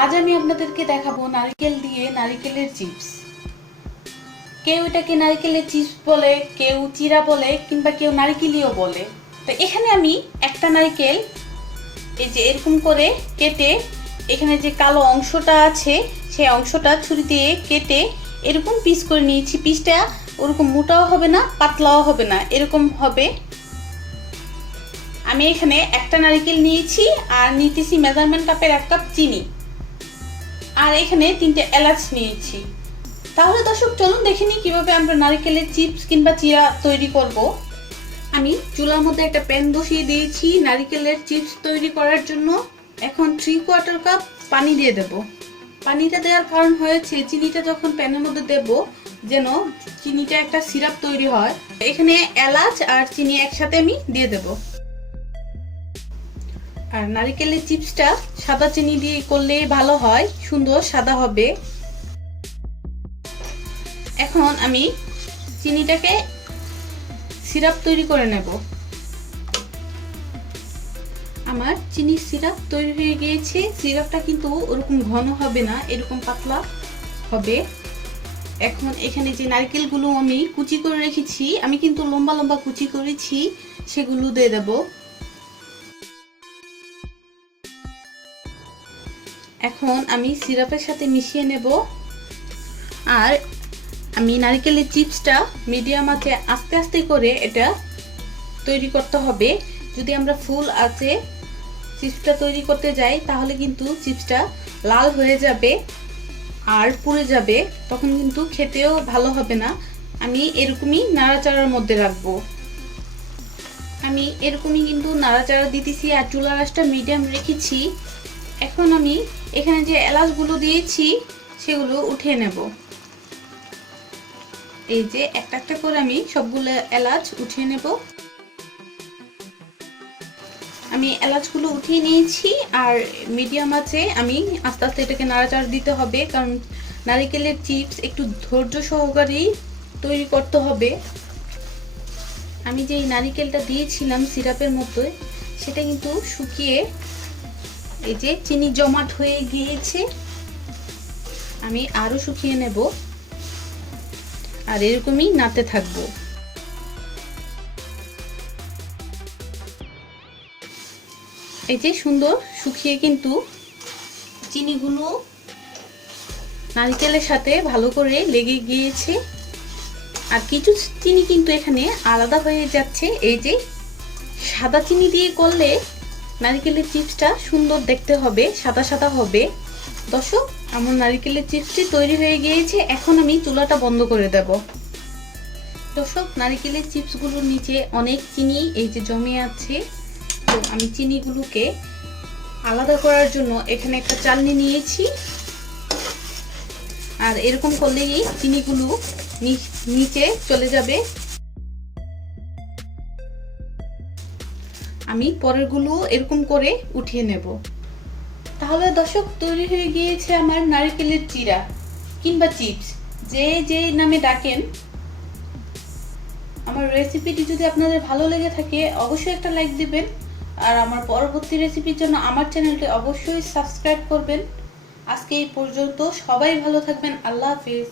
আজ আমি আপনাদেরকে দেখাবো নারকেল দিয়ে নারকেলের চিপস। কেউ এটাকে নারকেলের চিপস বলে, কেউ চিরা বলে, কিংবা কেউ নারকেলিও বলে। তো এখানে আমি একটা নারকেল, এই যে এরকম করে কেটে এখানে যে কালো অংশটা আছে, সেই অংশটা ছুরি দিয়ে কেটে এরকম পিস করে নিয়েছি। পিসটা ওরকম মোটাও হবে না, পাতলাও হবে না, এরকম হবে। আমি এখানে একটা নারকেল নিয়েছি আর নিতেছি মেজারমেন্ট কাপের এক কাপ চিনি। আর এখানে তিনটে এলাচ নিয়েছি। তাহলে দর্শক, চলুন দেখে নিই কীভাবে আমরা নারকেলের চিপস কিংবা চিরা তৈরি করব। আমি চুলার মধ্যে একটা প্যান বসিয়ে দিয়েছি নারকেলের চিপস তৈরি করার জন্য। এখন থ্রি কোয়ার্টার কাপ পানি দিয়ে দেব। পানিটা দেওয়ার কারণ হয়েছে, চিনিটা যখন প্যানের মধ্যে দেব, যেন চিনিটা একটা সিরাপ তৈরি হয়। এখানে এলাচ আর চিনি একসাথে আমি দিয়ে দেবো। আর নারিকেলের চিপসটা সাদা চিনি দিয়ে করলে ভালো হয়, সুন্দর, সাদা হবে। এখন আমি চিনিটাকে সিরাপ তৈরি করে নেব। আমার চিনির সিরাপ তৈরি হয়ে গিয়েছে। সিরাপটা কিন্তু ওরকম ঘন হবে না, এরকম পাতলা হবে। এখন এখানে যে নারকেলগুলো আমি কুচি করে রেখেছি, আমি কিন্তু লম্বা লম্বা কুচি করেছি, সেগুলো দিয়ে দেবো। এখন আমি সিরাপের সাথে মিশিয়ে নেব। আর আমি নারকেলের চিপসটা মিডিয়াম আছে আস্তে আস্তে করে এটা তৈরি করতে হবে। যদি আমরা ফুল আছে চিপসটা তৈরি করতে যাই, তাহলে কিন্তু চিপসটা লাল হয়ে যাবে আর পুড়ে যাবে। তখন কিন্তু খেতেও ভালো হবে না। আমি এরকমই নাড়াচাড়ার মধ্যে রাখব। আমি এরকমই কিন্তু নাড়াচাড়া দিতেছি আর চুলা আঁচটা মিডিয়াম রেখেছি। এখন আমি এখানে যে এলাচগুলো দিয়েছি, সেগুলো উঠিয়ে নেব। এই যে একটা একটা করে আমি সবগুলো এলাচ উঠিয়ে নেব। আমি এলাচগুলো উঠিয়ে নিয়েছি আর মিডিয়াম আছে, আমি আস্তে আস্তে এটাকে নাড়াচাড়া দিতে হবে, কারণ নারিকেলের চিপস একটু ধৈর্য সহকারেই তৈরি করতে হবে। আমি যে নারিকেলটা দিয়েছিলাম সিরাপের মতো সেটা কিন্তু শুকিয়ে এই যে চিনি জমাট হয়ে গিয়েছে, আমি আরও শুকিয়ে নেব। আর এরকমই নাতে থাকব। এই যে সুন্দর শুকিয়ে কিন্তু চিনিগুলো নারকেলের সাথে ভালো করে লেগে গিয়েছে। আর কিছু চিনি কিন্তু এখানে আলাদা হয়ে যাচ্ছে। এই যে সাদা চিনি দিয়ে করলে নারিকেলের চিপসটা সুন্দর দেখতে হবে, সাদা সাদা হবে। দর্শক, আমার নারিকেলের চিপসটি তৈরি হয়ে গিয়েছে, এখন আমি চুলাটা বন্ধ করে দেব। দর্শক, নারিকেলের চিপসগুলোর নিচে অনেক চিনি এই যে জমে আছে। তো আমি চিনিগুলোকে আলাদা করার জন্য এখানে একটা চালনি নিয়েছি। আর এরকম করলেই চিনিগুলো নিচে চলে যাবে। আমি পরেরগুলো এরকম করে উঠিয়ে নেব। তাহলে দর্শক, তৈরি হয়ে গিয়েছে আমার নারকেলের চিরা কিংবা চিপস। যে যে নামে ডাকেন, আমার রেসিপিটি যদি আপনাদের ভালো লেগে থাকে, অবশ্যই একটা লাইক দিবেন। আর আমার পরবর্তী রেসিপির জন্য আমার চ্যানেলটি অবশ্যই সাবস্ক্রাইব করবেন। আজকে এই পর্যন্ত সবাই ভালো থাকবেন। আল্লাহ হাফিজ।